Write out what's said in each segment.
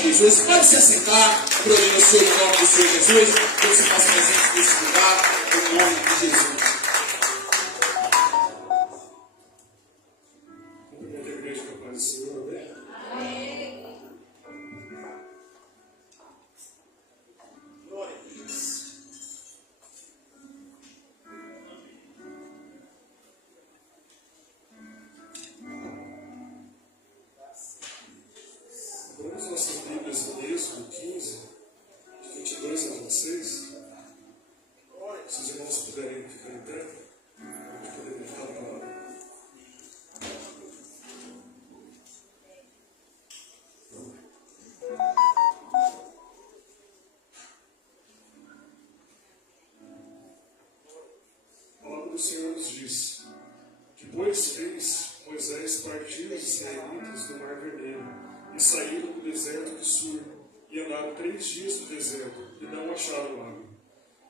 de Jesus. Pode se assentar, agradecer o nome do Senhor Jesus. Deus se faça presente nesse lugar, em nome de Jesus. Cumprimento a igreja com a paz do Senhor, amém? Amém. Glória a Deus. Vamos nossas Bíblias no Êxodo 15, de 22 a 26. Se os irmãos puderem ficar em pé, a gente poder meditar na palavra. A palavra do Senhor nos diz: depois fez Moisés partir os israelitas do Mar Vermelho e saíram do deserto de Sur e andaram 3 dias no deserto e não acharam água.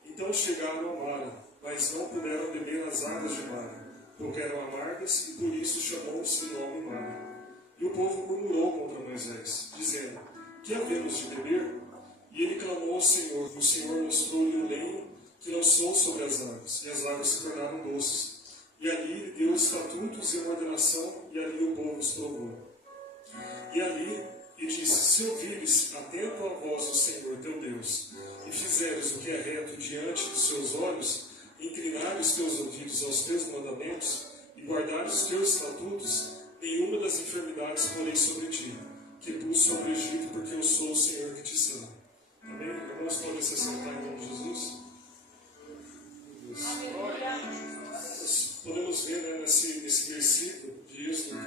Então chegaram ao Mara, mas não puderam beber as águas de Mara, porque eram amargas, e por isso chamou-se o nome Mara. E o povo murmurou contra Moisés, dizendo: que havemos de beber? E ele clamou ao Senhor, e o Senhor mostrou-lhe o lenho que lançou sobre as águas, e as águas se tornaram doces. E ali lhe deu estatutos e uma ordenação, e ali o povo os provou. E ali e disse: se ouvires atento à voz do Senhor teu Deus, e fizeres o que é reto diante dos seus olhos, e inclinares os teus ouvidos aos teus mandamentos, e guardares os teus estatutos, nenhuma das enfermidades porei sobre ti, que pus sobre o Egito, porque eu sou o Senhor que te sana. Amém? Irmãos, podem se sentar em nome de Jesus? Nós podemos ver, né, nesse versículo de Êxodo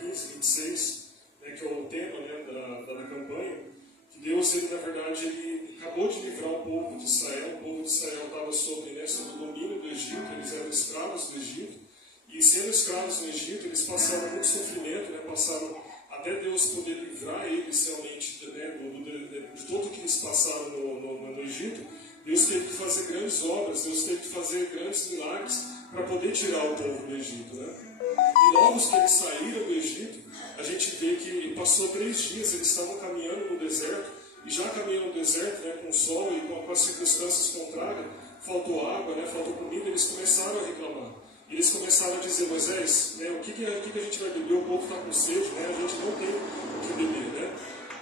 15, 26, que é o tema, né, da campanha, que Deus, ele, na verdade, ele acabou de livrar o povo de Israel. O povo de Israel estava sob o domínio do Egito, eles eram escravos do Egito, e sendo escravos no Egito, eles passaram muito sofrimento, né, passaram até Deus poder livrar eles realmente, né, de tudo que eles passaram no Egito. Deus teve que fazer grandes obras, Deus teve que fazer grandes milagres para poder tirar o povo do Egito, né? E logo que eles saíram do Egito, a gente vê que passou 3 dias, eles estavam caminhando no deserto, e já caminhando no deserto, né, com o sol e com as circunstâncias contrárias, faltou água, né, faltou comida, eles começaram a reclamar. Eles começaram a dizer: Moisés, né, o que a gente vai beber? O povo está com sede, né, a gente não tem o que beber, né?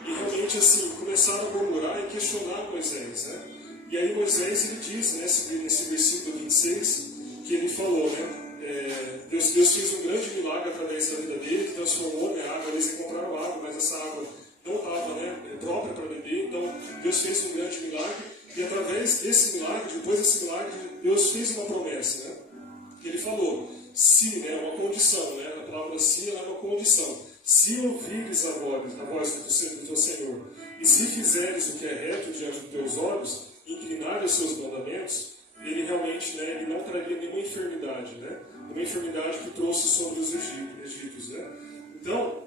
E realmente assim, começaram a murmurar e questionar Moisés, né? E aí Moisés, ele diz, né, nesse versículo 26, que ele falou, né, Deus fez um grande milagre através da vida dele, que transformou, né, a água. Eles encontraram água, mas essa água não estava, né, própria para beber. Então Deus fez um grande milagre, e através desse milagre, depois desse milagre, Deus fez uma promessa, né? Ele falou: se, né, uma condição, né, a palavra se, ela é uma condição: se ouvires a voz do teu Senhor, e se fizeres o que é reto diante dos teus olhos, inclinar os seus mandamentos, ele realmente, né, ele não traria nenhuma enfermidade, né? Uma enfermidade que trouxe sobre os egípcios, né? Então,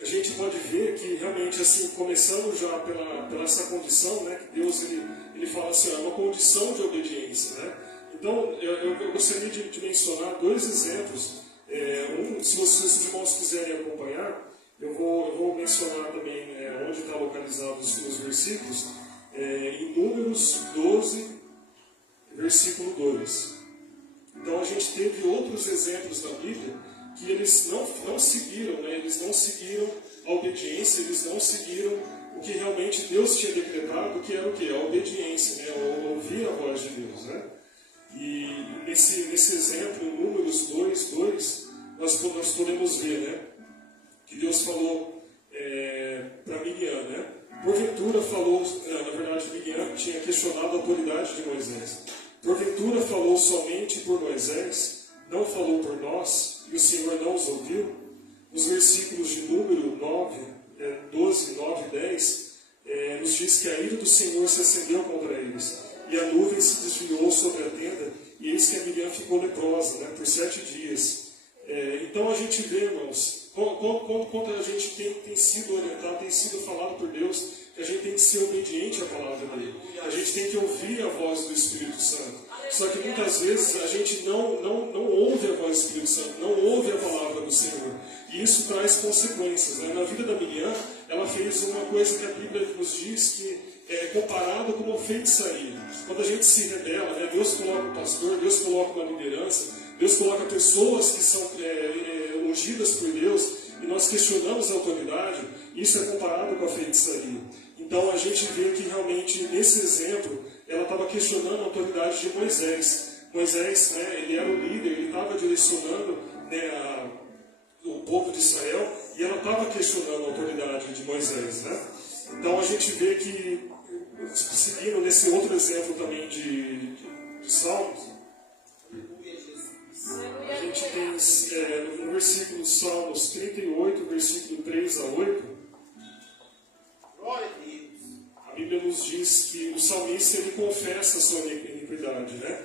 a gente pode ver que realmente, assim, começando já pela essa condição, né, que Deus, ele fala assim: é uma condição de obediência, né? Então, eu gostaria de mencionar 2 exemplos. Se os irmãos quiserem acompanhar, eu vou mencionar também onde está localizado os versículos, em Números 12, versículo 2. Então, a gente teve outros exemplos na Bíblia que eles não seguiram, né? Eles não seguiram a obediência, eles não seguiram o que realmente Deus tinha decretado, que era o quê? A obediência, né? Ouvir a voz de Deus, né? E nesse exemplo, em Números 2, nós podemos ver, né, que Deus falou para Miriam, né? Porventura falou, na verdade, Miriam tinha questionado a autoridade de Moisés. Porventura falou somente por Moisés, não falou por nós, e o Senhor não os ouviu? Nos versículos de Número 12, 9 e 10, nos diz que a ira do Senhor se acendeu contra eles, e a nuvem se desviou sobre a tenda, e eis que a Miriam ficou leprosa, né, por 7 dias. Então a gente vê, irmãos, quando a gente tem sido orientado, tem sido falado por Deus, que a gente tem que ser obediente à palavra dele, a gente tem que ouvir a voz do Espírito Santo. Só que muitas vezes a gente não ouve a voz do Espírito Santo, não ouve a palavra do Senhor. E isso traz consequências. Né? Na vida da Miriam, ela fez uma coisa que a Bíblia nos diz que é comparado como feitiçaria. Quando a gente se rebela, né? Deus coloca um pastor, Deus coloca uma liderança, Deus coloca pessoas que são ungidas por Deus, e nós questionamos a autoridade, isso é comparado com a feitiçaria. Então a gente vê que realmente, nesse exemplo, ela estava questionando a autoridade de Moisés. Moisés, né, ele era o líder, ele estava direcionando, né, o povo de Israel, e ela estava questionando a autoridade de Moisés. Né? Então a gente vê que, seguindo nesse outro exemplo também de Salmos, a gente tem no versículo Salmos 38, versículo 3 a 8, a Bíblia nos diz que o salmista ele confessa a sua iniquidade. Né?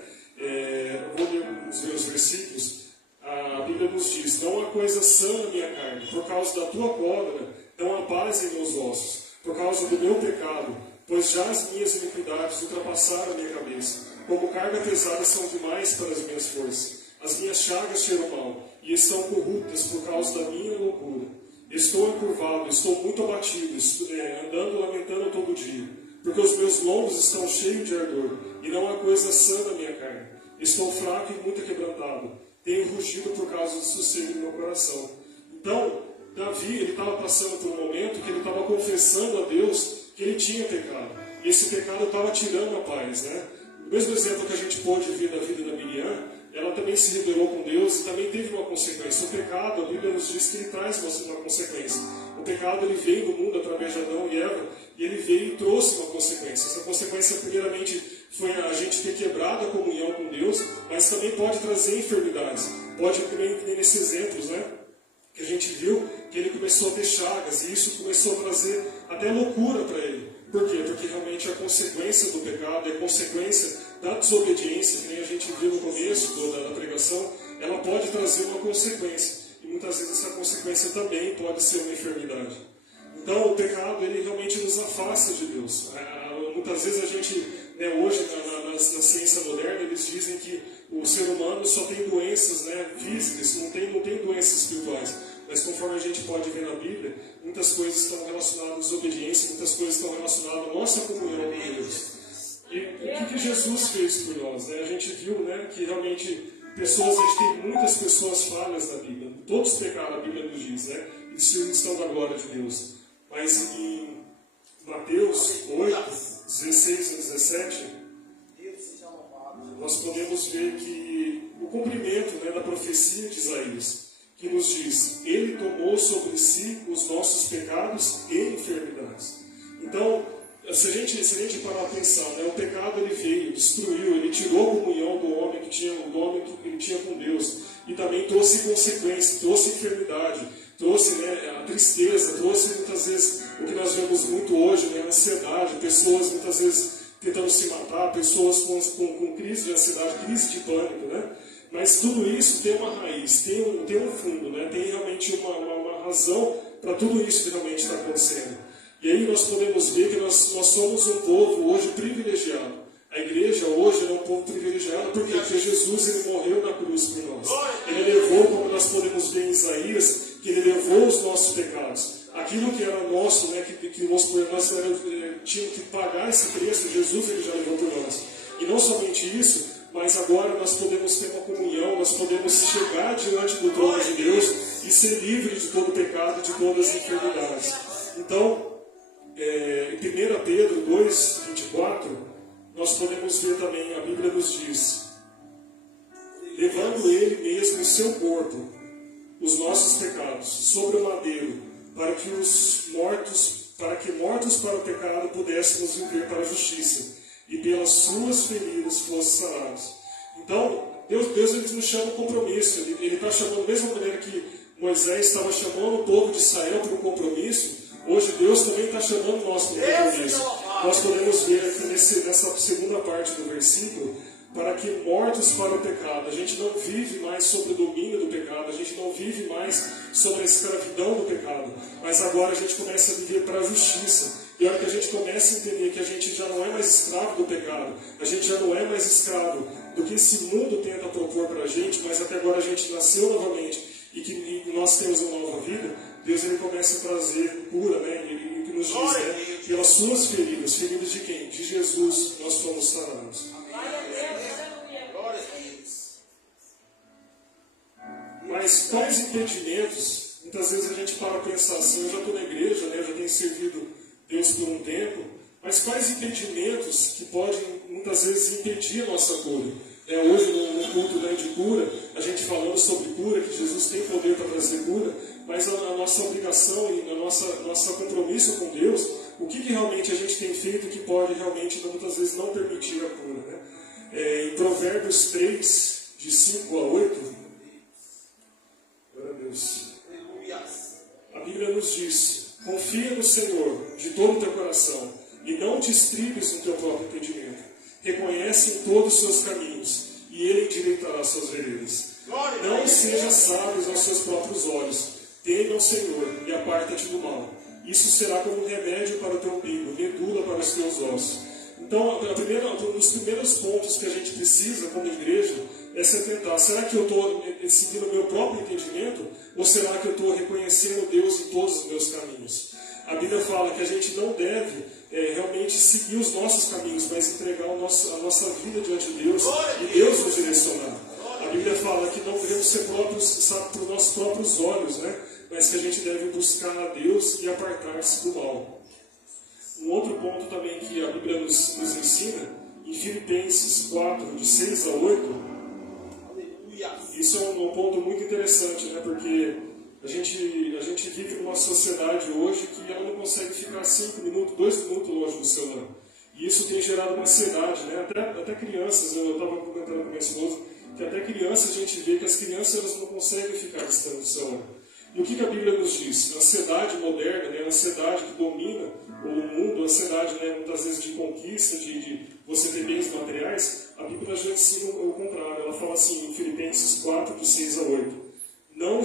Vou ler os versículos. A Bíblia nos diz: não há coisa sã na minha carne, por causa da tua cólera não há paz em meus ossos, por causa do meu pecado, pois já as minhas iniquidades ultrapassaram a minha cabeça, como carga pesada são demais para as minhas forças. As minhas chagas cheiram mal, e estão corruptas por causa da minha loucura. Estou encurvado, estou muito abatido, andando lamentando todo dia, porque os meus lombos estão cheios de ardor, e não há coisa sã na minha carne. Estou fraco e muito quebrantado, tenho rugido por causa do sossego do meu coração. Então, Davi, ele estava passando por um momento que ele estava confessando a Deus que ele tinha pecado, e esse pecado estava tirando a paz. Né? O mesmo exemplo que a gente pode ver da vida da Miriam, ela também se rebelou com Deus e também teve uma consequência. O pecado, a Bíblia nos diz que ele traz uma consequência. O pecado ele veio do mundo através de Adão e Eva, e ele veio e trouxe uma consequência. Essa consequência, primeiramente, foi a gente ter quebrado a comunhão com Deus, mas também pode trazer enfermidades. Pode também ter nesses exemplos, né, que a gente viu, que ele começou a ter chagas, e isso começou a trazer até loucura para ele. Por quê? Porque realmente a consequência do pecado, a consequência da desobediência, que nem a gente viu no começo da pregação, ela pode trazer uma consequência. E muitas vezes essa consequência também pode ser uma enfermidade. Então o pecado, ele realmente nos afasta de Deus. Muitas vezes a gente, né, hoje na ciência moderna, eles dizem que o ser humano só tem doenças, né, físicas, não tem doenças espirituais. Mas conforme a gente pode ver na Bíblia, muitas coisas estão relacionadas à desobediência, muitas coisas estão relacionadas à nossa comunhão com Deus. E o que Jesus fez por nós? Né? A gente viu, né, que realmente a gente tem muitas pessoas falhas na Bíblia. Todos pecaram, a Bíblia nos diz, né? Eles estão da glória de Deus. Mas em Mateus 8, 16 a 17, nós podemos ver que o cumprimento, né, da profecia de Isaías, que nos diz: ele tomou sobre si os nossos pecados e enfermidades. Então, se a gente parar para pensar, né, o pecado ele veio, destruiu, ele tirou a comunhão do homem que ele tinha com Deus, e também trouxe consequências, trouxe enfermidade, trouxe, né, a tristeza, trouxe muitas vezes o que nós vemos muito hoje, né, a ansiedade, pessoas muitas vezes tentando se matar, pessoas com crise de ansiedade, crise de pânico, né? Mas tudo isso tem uma raiz, tem um fundo, né? Tem realmente uma razão para tudo isso que realmente está acontecendo. E aí nós podemos ver que nós somos um povo hoje privilegiado. A igreja hoje é um povo privilegiado, por quê? Porque Jesus ele morreu na cruz por nós. Ele levou, como nós podemos ver em Isaías, que ele levou os nossos pecados. Aquilo que era nosso, né, que nós tínhamos que pagar esse preço, Jesus ele já levou por nós. E não somente isso, mas agora nós podemos ter uma comunhão, nós podemos chegar diante do trono de Deus e ser livre de todo pecado e de todas as enfermidades. Então, em 1 Pedro 2, 24, nós podemos ver também, a Bíblia nos diz: levando ele mesmo o seu corpo, os nossos pecados, sobre o madeiro, para que mortos para o pecado pudéssemos viver para a justiça, e pelas suas feridas fossem sarados. Então, Deus ele nos chama um compromisso. Ele está chamando, da mesma maneira que Moisés estava chamando o povo de Israel para um compromisso, hoje Deus também está chamando nós para um compromisso. Nós podemos ver aqui nessa segunda parte do versículo: para que mortos para o pecado. A gente não vive mais sob o domínio do pecado, a gente não vive mais sobre a escravidão do pecado, mas agora a gente começa a viver para a justiça. E a hora que a gente começa a entender que a gente já não é mais escravo do pecado, a gente já não é mais escravo do que esse mundo tenta propor para a gente, mas até agora a gente nasceu novamente e que nós temos uma nova vida, Deus ele começa a trazer cura, né? E que nos diz, né? Pelas suas feridas, feridas de quem? De Jesus, nós fomos sarados. Mas quais impedimentos, muitas vezes a gente para pensar assim, eu já estou na igreja, né? Eu já tenho servido Deus por um tempo, mas quais impedimentos que podem muitas vezes impedir a nossa cura? Hoje no culto, né, de cura, a gente falando sobre cura, que Jesus tem poder para trazer cura, mas a nossa obrigação e a nosso compromisso com Deus, o que realmente a gente tem feito que pode realmente muitas vezes não permitir a cura, né? Em Provérbios 3, de 5 a 8, glória a Deus, a Bíblia nos diz: confia no Senhor de todo o teu coração e não te estribes no teu próprio entendimento. Reconhece em todos os seus caminhos e Ele endireitará suas veredas. Não sejas sábios aos seus próprios olhos. Teme ao Senhor e aparta-te do mal. Isso será como um remédio para o teu umbigo, medula para os teus ossos. Então, um dos primeiros pontos que a gente precisa como igreja é se atentar. Será que eu estou seguindo o meu próprio entendimento? Ou será que eu estou reconhecendo Deus em todos os meus caminhos? A Bíblia fala que a gente não deve realmente seguir os nossos caminhos, mas entregar a nossa vida diante de Deus e Deus nos direcionar. A Bíblia fala que não devemos ser próprios, sabe, por nossos próprios olhos, né? Mas que a gente deve buscar a Deus e apartar-se do mal. Um outro ponto também que a Bíblia nos ensina, em Filipenses 4, de 6 a 8, isso é um ponto muito interessante, né? Porque a gente vive numa sociedade hoje que ela não consegue ficar 5 minutos, 2 minutos longe do celular. E isso tem gerado uma ansiedade, né? Até crianças, eu estava comentando com minha esposa, que até crianças a gente vê que as crianças elas não conseguem ficar distante do celular. E o que a Bíblia nos diz? A ansiedade moderna, né? A ansiedade que domina o mundo, a ansiedade, né? Muitas vezes de conquista, de você ter bens materiais, a Bíblia já ensina o contrário. Ela fala assim em Filipenses 4, de 6 a 8. Não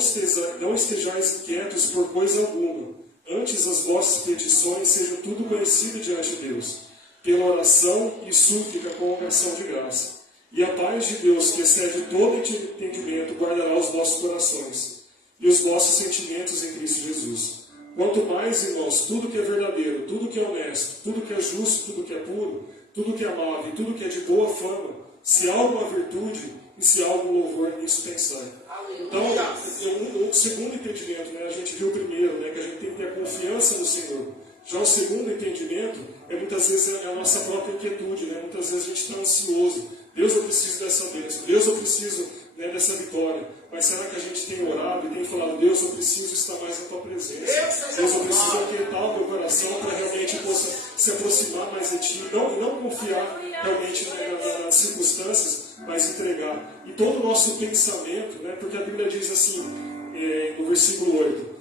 estejais inquietos por coisa alguma, antes as vossas petições sejam tudo conhecido diante de Deus, pela oração e súplica com ação de graça. E a paz de Deus, que excede todo entendimento, guardará os vossos corações e os vossos sentimentos em Cristo Jesus. Quanto mais, irmãos, tudo que é verdadeiro, tudo que é honesto, tudo que é justo, tudo que é puro, tudo que é amável, tudo que é de boa fama, se há alguma virtude e se há algum louvor, nisso pensai. Então, o segundo entendimento, né, a gente viu o primeiro, né, que a gente tem que ter confiança no Senhor. Já o segundo entendimento muitas vezes a nossa própria inquietude, né? Muitas vezes a gente está ansioso. Deus, eu preciso dessa bênção. Deus, eu preciso, né, dessa vitória. Mas será que a gente tem orado e tem falado: Deus, eu preciso estar mais na tua presença. Deus, eu preciso aquietar o meu coração para realmente possa se aproximar mais de ti. Não confiar realmente, né, nas circunstâncias, mas entregar. E todo o nosso pensamento, né, porque a Bíblia diz assim, no versículo 8: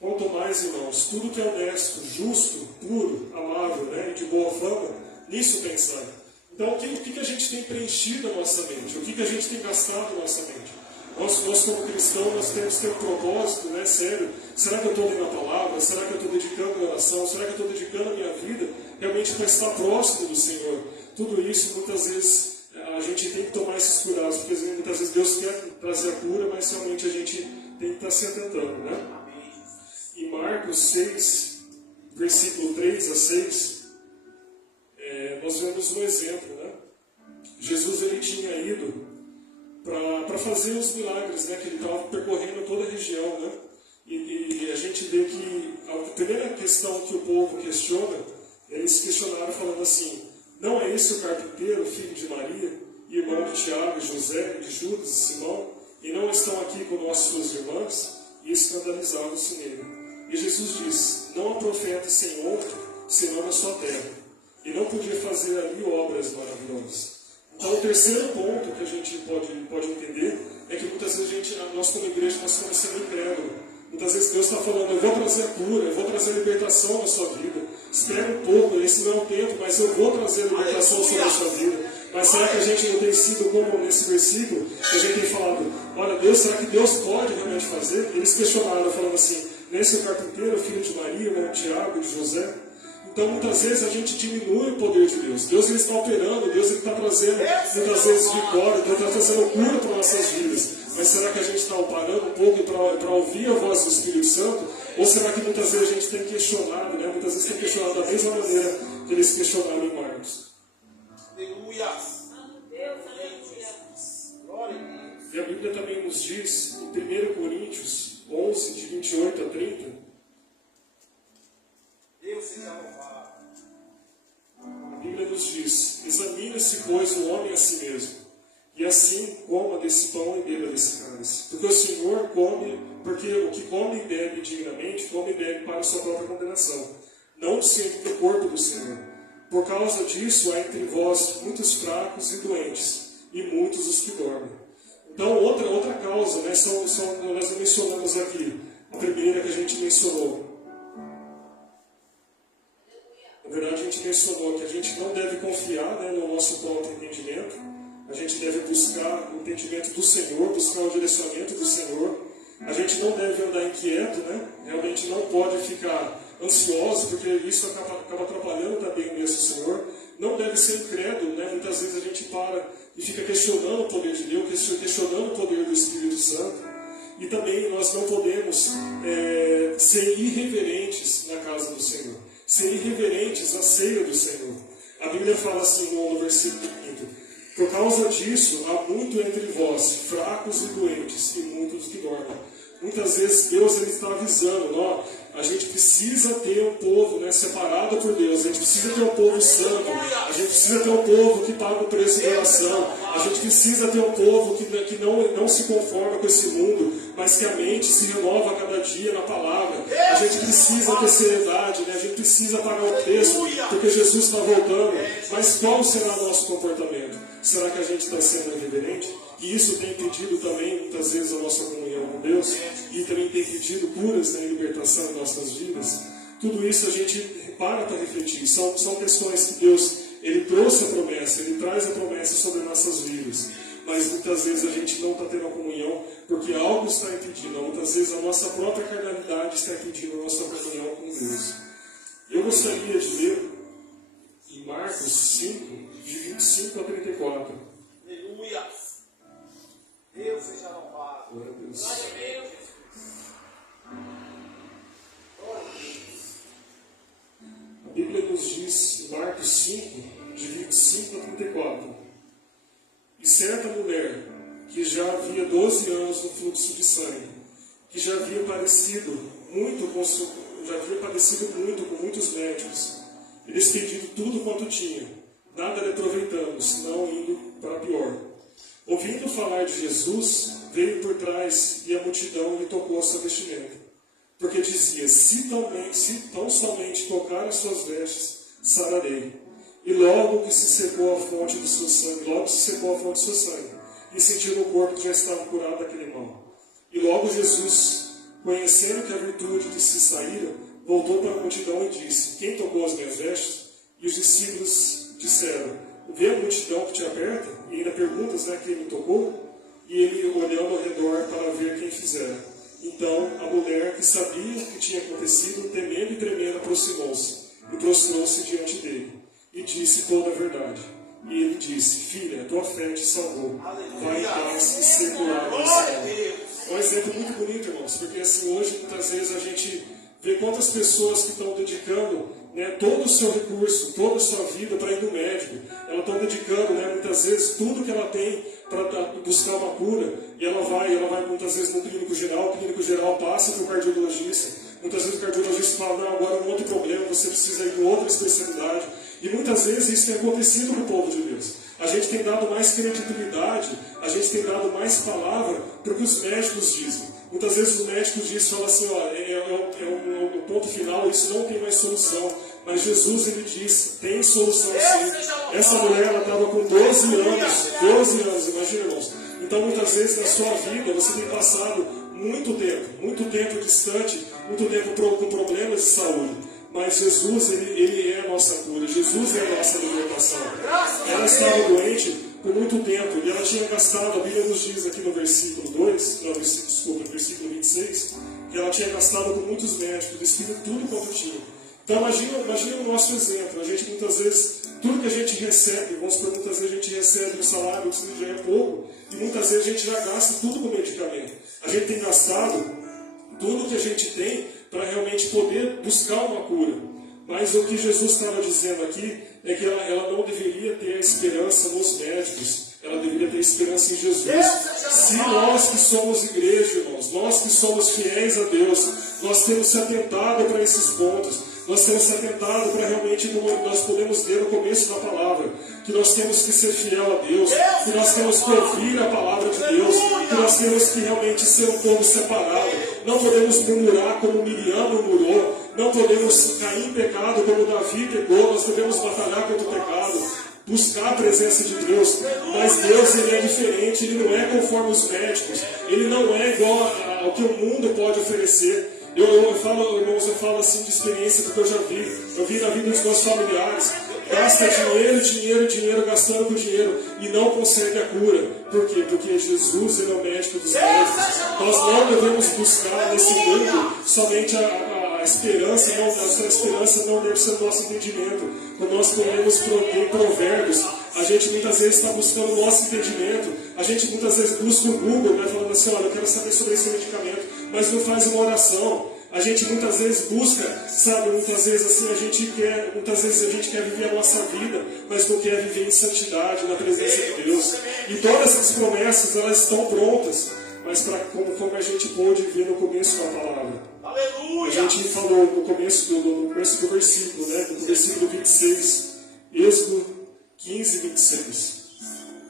quanto mais, irmãos, tudo que é honesto, justo, puro, amável, né, e de boa fama, nisso pensai. Então, o que a gente tem preenchido a nossa mente? O que a gente tem gastado a nossa mente? Nós como cristãos, nós temos que ter um propósito, né, sério. Será que eu estou lendo a palavra? Será que eu estou dedicando a oração? Será que eu estou dedicando a minha vida realmente para estar próximo do Senhor? Tudo isso, muitas vezes, a gente tem que tomar esses cuidados, porque muitas vezes Deus quer trazer a cura, mas realmente a gente tem que estar se atentando, né? Em Marcos 6, versículo 3 a 6, nós vemos um exemplo, né? Jesus, ele tinha ido para fazer os milagres, né? Que ele estava percorrendo toda a região, né? E a gente vê que a primeira questão que o povo questiona, eles questionaram falando assim: não é esse o carpinteiro, filho de Maria, irmão de Tiago, e José, de Judas e Simão, e não estão aqui conosco suas irmãs? E escandalizavam-se nele. E Jesus diz: não há profeta sem honra, senão na sua terra. E não podia fazer ali obras maravilhosas. Então, o terceiro ponto que a gente pode entender é que muitas vezes nós como igreja, nós estamos sendo incrédulos. Muitas vezes Deus está falando: eu vou trazer a cura, eu vou trazer a libertação na sua vida. Espera um pouco, esse não é o tempo, mas eu vou trazer a libertação sobre a sua vida. Mas será que a gente não tem sido como nesse versículo, que a gente tem falado: olha, Deus, será que Deus pode realmente fazer? Eles questionaram, falando assim: nesse é o carpinteiro, filho de Maria, irmão de Tiago, de José. Então, muitas vezes a gente diminui o poder de Deus. Deus, ele está operando, Deus, ele está trazendo, muitas vezes, vitória, Deus está trazendo cura para nossas vidas. Mas será que a gente está parando um pouco para ouvir a voz do Espírito Santo? Ou será que muitas vezes a gente tem questionado, né? Muitas vezes tem questionado da mesma maneira que eles questionaram em Marcos. Aleluia. E a Bíblia também nos diz, em 1 Coríntios 11, de 28 a 30, Deus seja louvado. a Bíblia nos diz: examine-se, pois, o homem a si mesmo, e assim coma desse pão e beba desse cálice. Porque o Senhor come, porque o que come e bebe dignamente, come e bebe para a sua própria condenação, não sendo do corpo do Senhor. Por causa disso, há entre vós muitos fracos e doentes, e muitos os que dormem. Então, outra causa, né, nós mencionamos aqui, a primeira que a gente mencionou. Na verdade, a gente mencionou que a gente não deve confiar, né, no nosso próprio entendimento. A gente deve buscar o entendimento do Senhor, buscar o direcionamento do Senhor. A gente não deve andar inquieto, né? Realmente não pode ficar ansioso, porque isso acaba atrapalhando também o mesmo Senhor. Não deve ser incrédulo, né? Muitas vezes a gente para e fica questionando o poder de Deus, questionando o poder do Espírito Santo. E também nós não podemos ser irreverentes na casa do Senhor, ser irreverentes à ceia do Senhor. A Bíblia fala assim no versículo 5: por causa disso, há muito entre vós, fracos e doentes, e muitos que dormem. Muitas vezes Deus ele está avisando, ó, a gente precisa ter um povo, né, separado por Deus, a gente precisa ter um povo santo, a gente precisa ter um povo que paga o preço da oração, a gente precisa ter um povo que não se conforma com esse mundo, mas que a mente se renova a cada dia na palavra. A gente precisa ter seriedade, né, a gente precisa pagar o preço, porque Jesus está voltando. Mas qual será o nosso comportamento? Será que a gente está sendo irreverente? E isso tem impedido também, muitas vezes, a nossa comunhão com Deus, e também tem impedido curas, né, e libertação em nossas vidas. Tudo isso a gente para refletir. São questões que Deus ele trouxe a promessa, Ele traz a promessa sobre nossas vidas. Mas muitas vezes a gente não está tendo a comunhão, porque algo está impedindo. Muitas vezes a nossa própria carnalidade está impedindo a nossa comunhão com Deus. Eu gostaria de ler em Marcos 5, de 25 a 34. Aleluia. Deus seja louvado. Glória a Deus. Glória a Deus. A Bíblia nos diz, em Marcos 5, de 25 a 34. E certa mulher, que já havia 12 anos no fluxo de sangue, que já havia padecido muito com muitos médicos, e despedido tudo quanto tinha, nada lhe aproveitando, senão indo para pior. Ouvindo falar de Jesus, veio por trás e a multidão lhe tocou a sua vestimenta. Porque dizia: se tão somente tocar as suas vestes, sararei. E logo se secou a fonte do seu sangue, e sentiu no corpo que já estava curado daquele mal. E logo Jesus, conhecendo que a virtude de se saíra, voltou para a multidão e disse: quem tocou as minhas vestes? E os discípulos disseram: vê a multidão que te aperta? E ainda perguntas, né, quem me tocou? E ele olhando ao redor para ver quem fizera. Então a mulher, que sabia o que tinha acontecido, temendo e tremendo, aproximou-se e prostrou-se diante dele e disse toda a verdade. E ele disse: filha, tua fé te salvou, vai em paz e ser curada. É um exemplo muito bonito, irmãos, porque assim, hoje muitas vezes a gente vê quantas pessoas que estão dedicando, né, todo o seu recurso, toda a sua vida para ir no médico. Elas estão dedicando, né, muitas vezes tudo que ela tem para buscar uma cura, e ela vai muitas vezes no clínico geral passa para o cardiologista. Muitas vezes o cardiologista fala: não, agora é um outro problema, você precisa ir em outra especialidade. E muitas vezes isso tem acontecido no povo de Deus. A gente tem dado mais credibilidade, a gente tem dado mais palavra para o que os médicos dizem. Muitas vezes os médicos dizem, falam assim: ó, o ponto final, isso não tem mais solução. Mas Jesus, ele diz: tem solução sim. Essa mulher, ela estava com 12 anos, imagina, irmãos. Então muitas vezes na sua vida você tem passado muito tempo distante, muito tempo com problemas de saúde. Mas Jesus, ele é a nossa cura, Jesus é a nossa libertação. Ela estava doente por muito tempo, e ela tinha gastado, a Bíblia nos diz aqui no versículo versículo 26, que ela tinha gastado com muitos médicos, despido tudo quanto tinha. Então imagina o nosso exemplo. A gente muitas vezes tudo que a gente recebe, vamos supor, muitas vezes a gente recebe um salário que já é pouco, e muitas vezes a gente já gasta tudo com medicamento. A gente tem gastado tudo que a gente tem para realmente poder buscar uma cura. Mas o que Jesus estava dizendo aqui é que ela não deveria ter a esperança nos médicos, ela deveria ter esperança em Jesus. Se nós que somos igreja, irmãos, nós que somos fiéis a Deus, nós temos se atentado para esses pontos, nós temos se atentado para realmente, como nós podemos ler no começo da palavra, que nós temos que ser fiel a Deus, que nós temos que ouvir a palavra de Deus, que nós temos que realmente ser um povo separado. Não podemos murmurar como Miriam murmurou, não podemos cair em pecado como Davi pecou, nós devemos batalhar contra o pecado, buscar a presença de Deus. Mas Deus, Ele é diferente, Ele não é conforme os médicos, Ele não é igual ao que o mundo pode oferecer. Eu falo, irmãos, eu falo assim de experiência do que eu já vi. Eu vi na vida dos meus familiares. Gasta dinheiro, gastando com dinheiro e não consegue a cura. Por quê? Porque Jesus, Ele é o médico dos médicos. Nós não devemos buscar nesse mundo somente a esperança. Não, a esperança não deve ser o nosso entendimento. Quando nós podemos ter provérbios, a gente muitas vezes está buscando o nosso entendimento. A gente muitas vezes busca o Google, né, falando assim, olha, eu quero saber sobre esse medicamento, mas não faz uma oração. A gente muitas vezes busca, sabe, muitas vezes assim, a gente quer viver a nossa vida, mas não quer viver em santidade, na presença de Deus. E todas essas promessas, elas estão prontas, mas como a gente pôde ver no começo da palavra. Aleluia! A gente falou no começo do versículo, né, do versículo 26, Êxodo 15, 26.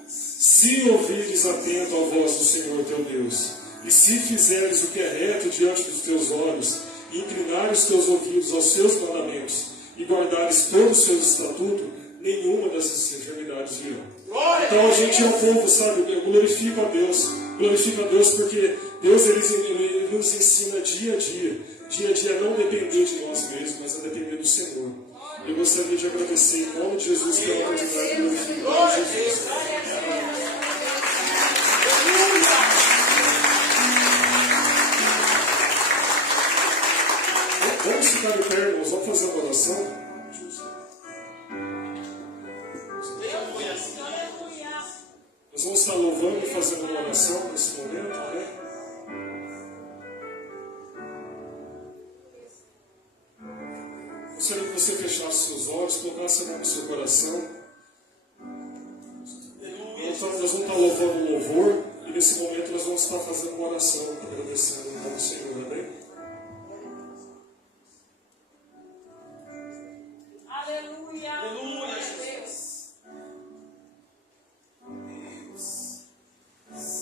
Se ouvires atento à voz do Senhor teu Deus, e se fizeres o que é reto diante dos teus olhos, e inclinares os teus ouvidos aos seus mandamentos, e guardares todos os seus estatutos, nenhuma dessas enfermidades virão. Então a gente é um povo, sabe, glorifica a Deus porque Deus ele nos ensina dia a dia a não depender de nós mesmos, mas a depender do Senhor. Eu gostaria de agradecer em nome de Jesus pela oportunidade de glorificar Jesus. Vamos ficar em pé, irmãos, vamos fazer uma oração. Nós vamos estar louvando e fazendo uma oração nesse momento, né? Gostaria que você fechasse seus olhos, colocasse a mão no seu coração. Nós vamos estar louvando o louvor e nesse momento nós vamos estar fazendo uma oração, agradecendo o nome do Senhor, amém? Aleluia! Aleluia!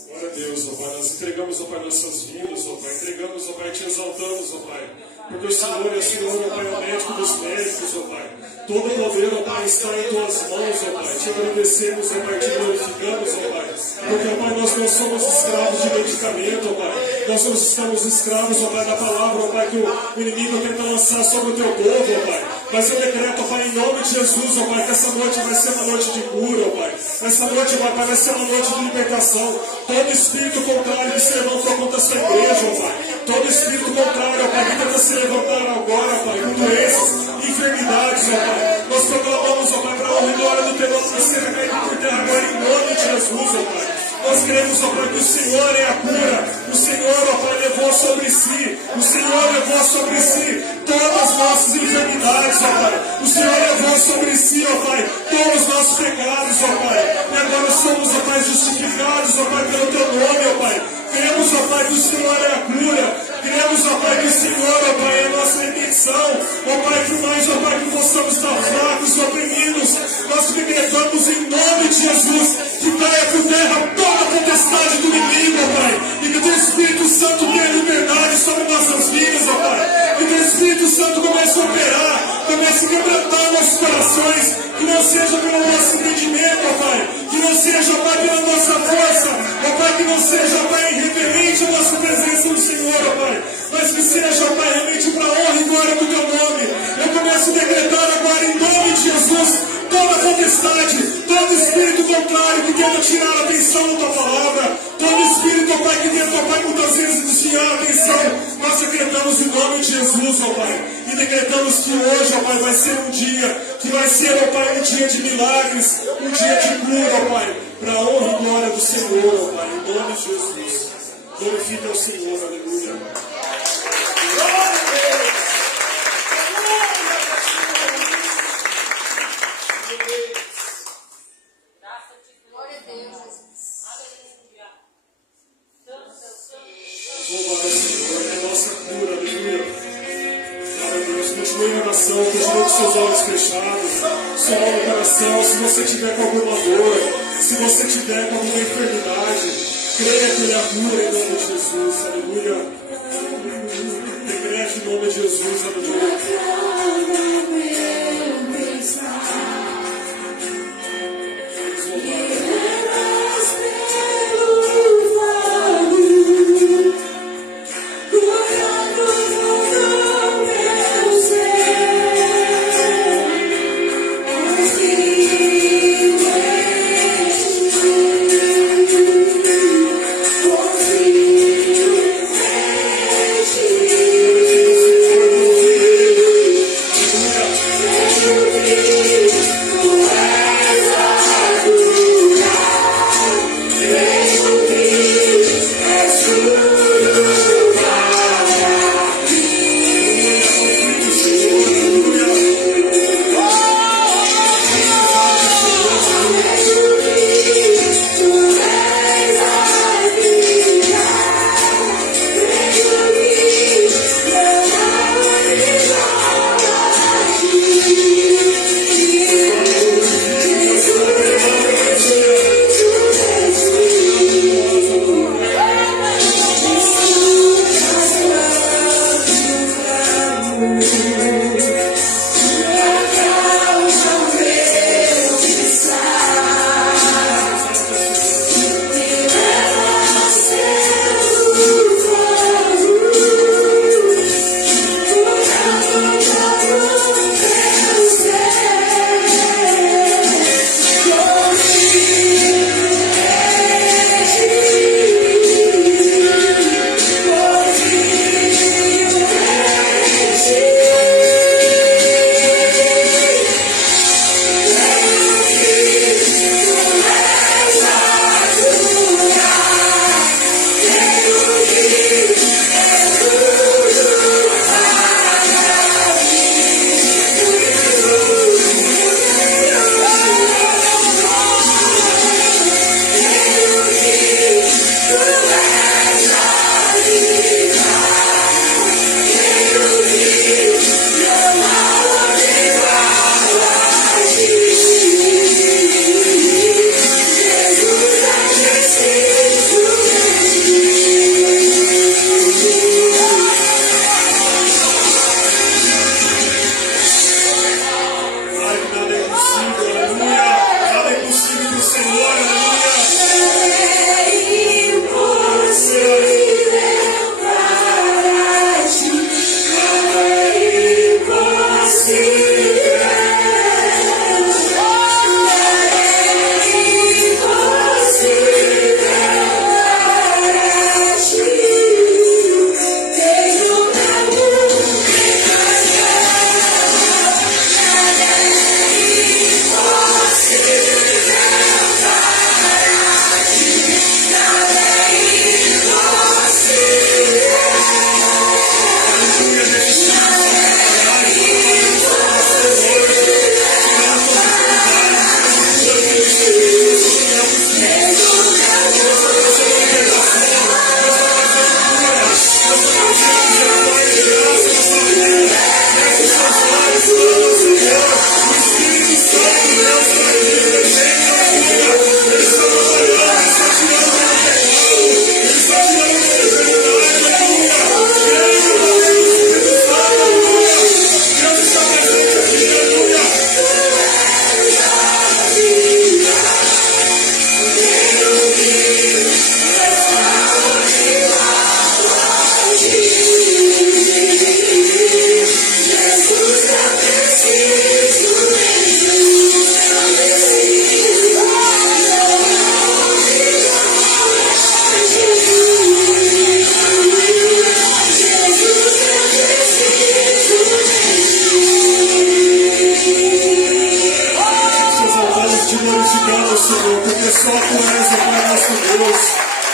Glória a Deus, ó Pai, nós entregamos, ó Pai, nossas vidas, ó Pai, entregamos, ó Pai, te exaltamos, ó Pai, porque o Senhor é o Senhor, ó Pai, é o médico dos médicos, ó Pai, todo poder, ó Pai, está em tuas mãos, ó Pai, te agradecemos, ó Pai, te glorificamos, ó Pai, porque, ó Pai, nós não somos escravos de medicamento, ó Pai, nós estamos escravos, ó Pai, da palavra, ó Pai, que o inimigo tenta lançar sobre o teu povo, ó Pai, mas eu decreto, ó Pai, em nome de Jesus, ó Pai, que essa noite vai ser uma noite de cura, ó Pai, essa noite, ó Pai, vai ser uma noite de libertação, todo espírito contrário que se levantou contra essa igreja, ó Pai, todo espírito contrário, ó Pai, que tenta se levantar agora, ó Pai, com doenças, enfermidades, ó Pai, nós proclamamos, ó Pai, para a honra e glória do teu nome, seja caído por terra agora, em nome de Jesus, ó Pai. Nós queremos, ó Pai, que o Senhor é a cura. O Senhor, ó Pai, levou sobre si. O Senhor levou sobre si todas as nossas enfermidades, ó Pai. O Senhor levou sobre si, ó Pai, todos os nossos pecados, ó Pai. E agora somos, ó Pai, justificados, ó Pai, pelo teu nome, ó Pai. Cremos, ó Pai, que o Senhor é a cura. Cremos, ó Pai, que o Senhor, ó Pai, é a nossa redenção. Ó Pai, que mais, ó Pai, que possamos estar fracos, oprimidos. Nós decretamos em nome de Jesus que caia por terra toda a potestade do inimigo, ó Pai. E que o teu Espírito Santo tenha liberdade sobre nossas vidas, ó Pai. Que o teu Espírito Santo comece a operar, comece a quebrantar nossos corações. Que não seja pelo nosso entendimento, ó Pai. Que não seja, ó Pai, pela nossa força. Ó Pai, que não seja, ó Pai, irreverente a nossa presença no Senhor, ó Pai. Mas que seja, ó Pai, realmente para a honra e glória do teu nome. Eu começo a decretar agora em nome de Jesus toda a potestade, todo espírito contrário que tenta tirar a atenção da tua palavra, todo espírito, ó Pai, que tenta, ó Pai, muitas vezes desviar a atenção, nós decretamos em nome de Jesus, ó Pai. E decretamos que hoje, ó Pai, vai ser um dia, que vai ser, ó Pai, um dia de milagres, um dia de cura, ó Pai, para a honra e glória do Senhor, ó Pai, em nome de Jesus. Glorifica ao Senhor, aleluia. Louvar ao Senhor, é a nossa cura, aleluia. Glória a Deus, continue em oração, continue com seus olhos fechados, só no coração. Se você tiver com alguma dor, se você tiver com alguma enfermidade, creia que Ele a cura em nome de Jesus, aleluia. Decrete em nome de Jesus, aleluia. glorificamos, Senhor, porque só Tu és, ó Pai, nosso Deus.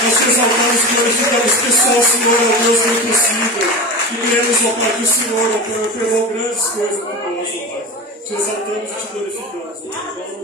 Nós te exaltamos e glorificamos que só o Senhor é o Deus do impossível. E cremos, ó Pai, que o Senhor, ó Pai, operou grandes coisas por nós, ó Pai. Te exaltamos e te glorificamos, ó Pai.